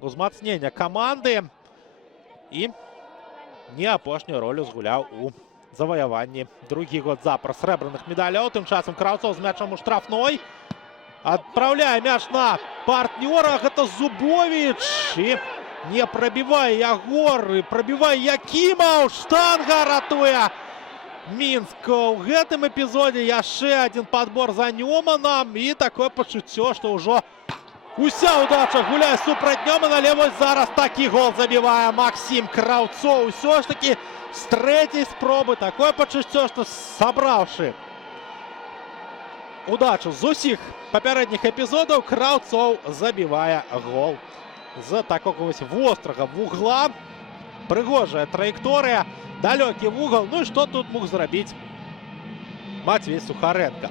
узмацнення каманды і не апошнюю ролю згуляў у заваяванні другі год запар срэбраных медалёў. Тым часам Краўцоў з мячам у штрафной адпраўляе мяч на партнёра. Гэта Зубовіч і не прабівае Ягор, і прабівае Якімаў. Штанга ратуе Мінск. У гэтым эпізодзе яшчэ адзін падбор за Нёманам і такое пачуццё, што ўжо уся удача гуляе супраць Нёмана, але вось зараз такі гол забівае Максім Краўцоў. Усё ж такі з трэцяй спробы такое пачуццё, што сабраўшы удачу з усіх папярэдніх эпізодаў, Краўцоў забівае гол з такога вось вострага вугла. Прыгожая траекторыя, далёкі вугал. Ну і што тут мог зрабіць Матвей Сухаренко?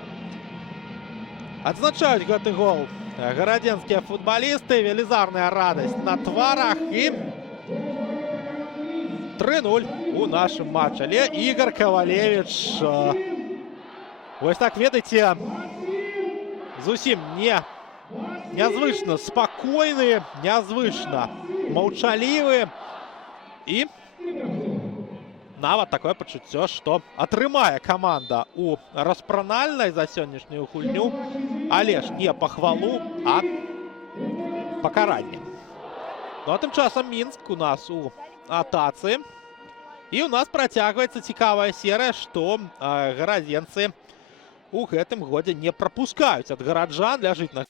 Адзначаюць гэты гол гарадзенскія футбалісты. Велізарная радасць на тварах і 3-0 у нашым матчы. Але Ігор Кавалевіч вось так, ведаеце, зусім нязвычна спакойны, нязвычна маўчалівы і нават такое пачуццё, што атрымае каманда у распранальнай за сённяшнюю гульню, але ж не пахвалу, а пакаранне. Ну а тым часам Мінск у нас у атацы. І у нас працягваецца цікавая серыя, што гарадзенцы у гэтым годзе не прапускаюць ад гараджан. Ляжыць на